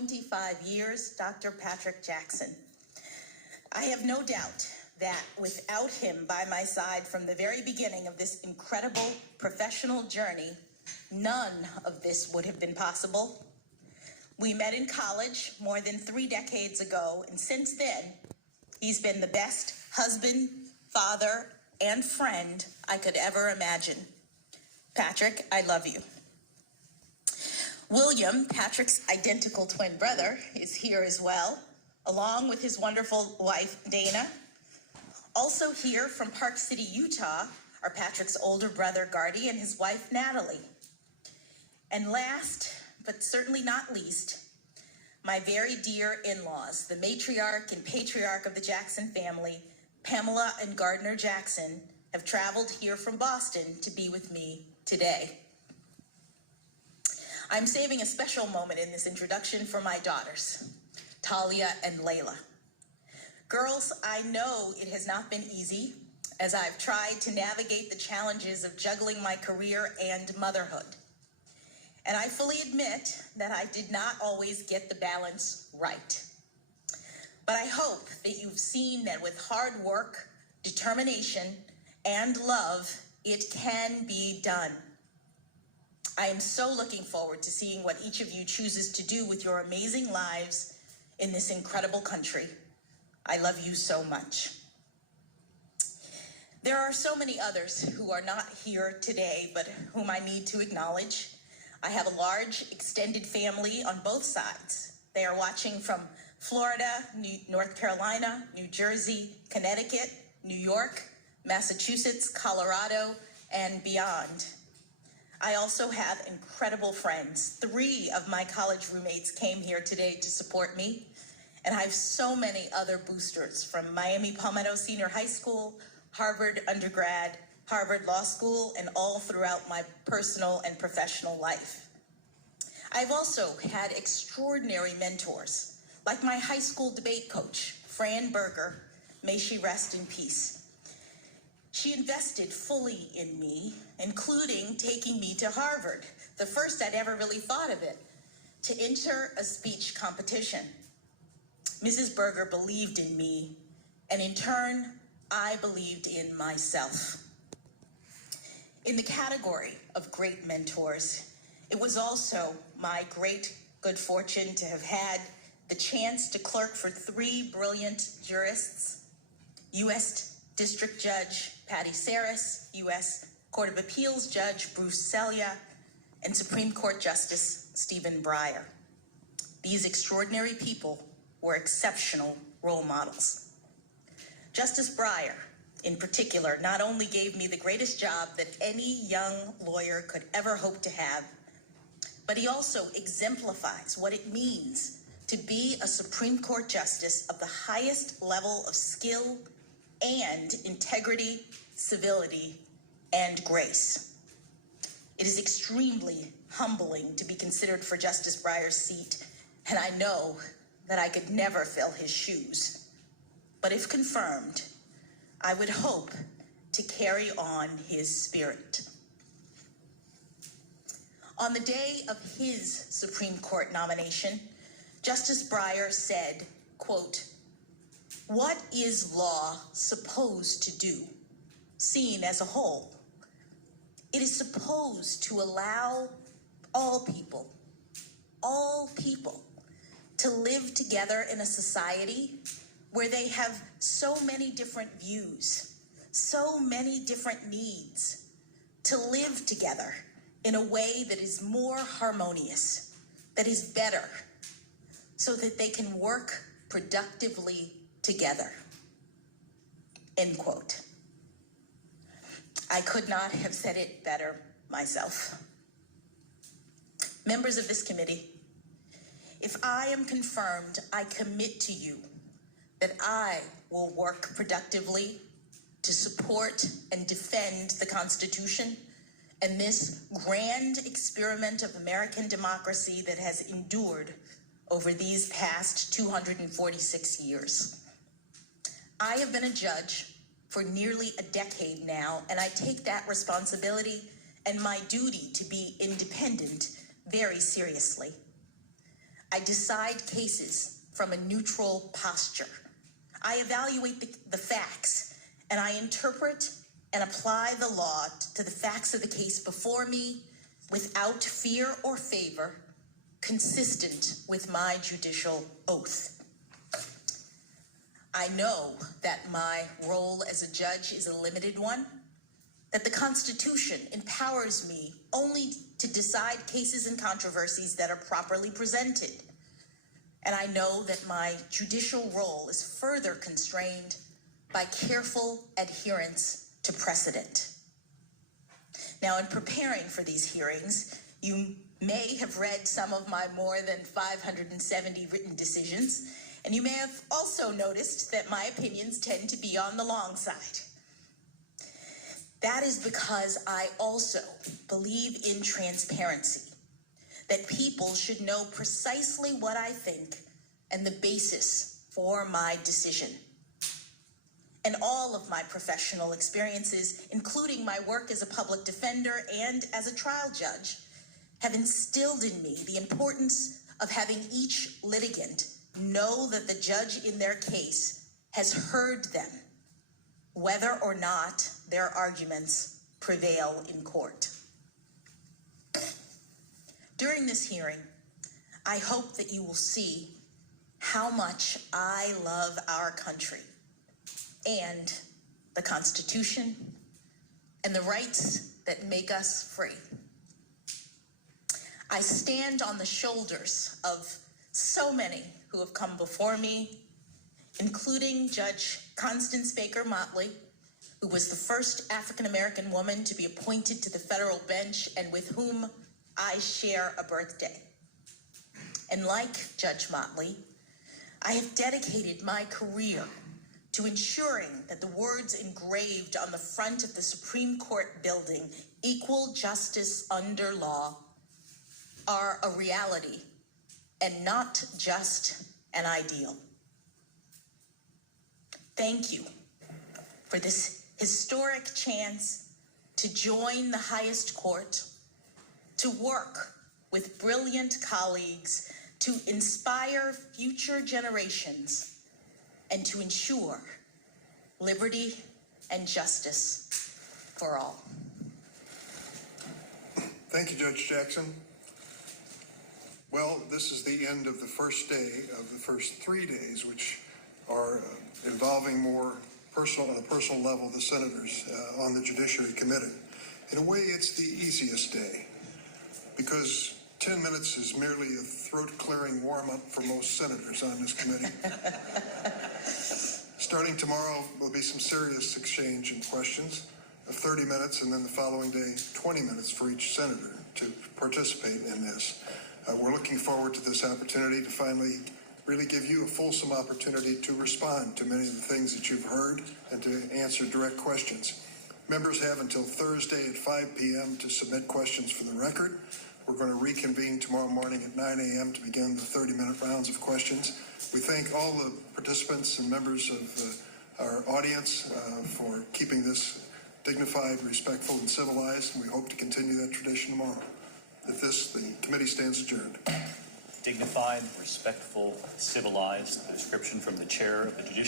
25 years, Dr. Patrick Jackson. I have no doubt that without him by my side from the very beginning of this incredible professional journey, none of this would have been possible. We met in college more than 3 decades ago, and since then, he's been the best husband, father, and friend I could ever imagine. Patrick, I love you. William, Patrick's identical twin brother, is here as well, along with his wonderful wife, Dana. Also here from Park City, Utah, are Patrick's older brother, Gardy, and his wife, Natalie. And last, but certainly not least, my very dear in-laws, the matriarch and patriarch of the Jackson family, Pamela and Gardner Jackson, have traveled here from Boston to be with me today. I'm saving a special moment in this introduction for my daughters, Talia and Layla. Girls, I know it has not been easy as I've tried to navigate the challenges of juggling my career and motherhood. And I fully admit that I did not always get the balance right. But I hope that you've seen that with hard work, determination, and love, it can be done. I am so looking forward to seeing what each of you chooses to do with your amazing lives in this incredible country. I love you so much. There are so many others who are not here today, but whom I need to acknowledge. I have a large extended family on both sides. They are watching from Florida, North Carolina, New Jersey, Connecticut, New York, Massachusetts, Colorado, and beyond. I also have incredible friends. 3 of my college roommates came here today to support me, and I have so many other boosters from Miami Palmetto Senior High School, Harvard undergrad, Harvard Law School, and all throughout my personal and professional life. I've also had extraordinary mentors, like my high school debate coach, Fran Berger, may she rest in peace. She invested fully in me, including taking me to Harvard, the first I'd ever really thought of it, to enter a speech competition. Mrs. Berger believed in me, and in turn, I believed in myself. In the category of great mentors, it was also my great good fortune to have had the chance to clerk for 3 brilliant jurists, U.S. District Judge Patty Saris, U.S. Court of Appeals Judge Bruce Selya, and Supreme Court Justice Stephen Breyer. These extraordinary people were exceptional role models. Justice Breyer, in particular, not only gave me the greatest job that any young lawyer could ever hope to have, but he also exemplifies what it means to be a Supreme Court justice of the highest level of skill and integrity, civility, and grace. It is extremely humbling to be considered for Justice Breyer's seat, and I know that I could never fill his shoes. But if confirmed, I would hope to carry on his spirit. On the day of his Supreme Court nomination, Justice Breyer said, quote, "What is law supposed to do, seen as a whole? It is supposed to allow all people, to live together in a society where they have so many different views, so many different needs, to live together in a way that is more harmonious, that is better, so that they can work productively together." End quote. I could not have said it better myself. Members of this committee, if I am confirmed, I commit to you that I will work productively to support and defend the Constitution and this grand experiment of American democracy that has endured over these past 246 years. I have been a judge for nearly a decade now, and I take that responsibility and my duty to be independent very seriously. I decide cases from a neutral posture. I evaluate the facts, and I interpret and apply the law to the facts of the case before me without fear or favor, consistent with my judicial oath. I know that my role as a judge is a limited one, that the Constitution empowers me only to decide cases and controversies that are properly presented. And I know that my judicial role is further constrained by careful adherence to precedent. Now, in preparing for these hearings, you may have read some of my more than 570 written decisions, and you may have also noticed that my opinions tend to be on the long side. That is because I also believe in transparency, that people should know precisely what I think and the basis for my decision. And all of my professional experiences, including my work as a public defender and as a trial judge, have instilled in me the importance of having each litigant know that the judge in their case has heard them, whether or not their arguments prevail in court. During this hearing, I hope that you will see how much I love our country and the Constitution and the rights that make us free. I stand on the shoulders of so many who have come before me, including Judge Constance Baker Motley, who was the first African-American woman to be appointed to the federal bench and with whom I share a birthday. And like Judge Motley, I have dedicated my career to ensuring that the words engraved on the front of the Supreme Court building, "Equal justice under law," are a reality and not just an ideal. Thank you for this historic chance to join the highest court, to work with brilliant colleagues, to inspire future generations, and to ensure liberty and justice for all. Thank you, Judge Jackson. Well, this is the end of the first day of the first 3 days, which are involving more personal, on a personal level, the senators on the Judiciary Committee. In a way, it's the easiest day because 10 minutes is merely a throat-clearing warm-up for most senators on this committee. Starting tomorrow, will be some serious exchange and questions of 30 minutes, and then the following day, 20 minutes for each senator to participate in this. We're looking forward to this opportunity to finally really give you a fulsome opportunity to respond to many of the things that you've heard and to answer direct questions. Members have until Thursday at 5 p.m. to submit questions for the record. We're going to reconvene tomorrow morning at 9 a.m. to begin the 30-minute rounds of questions. We thank all the participants and members of our audience for keeping this dignified, respectful, and civilized, and we hope to continue that tradition tomorrow. With this, the committee stands adjourned. Dignified, respectful, civilized, the description from the chair of the Judiciary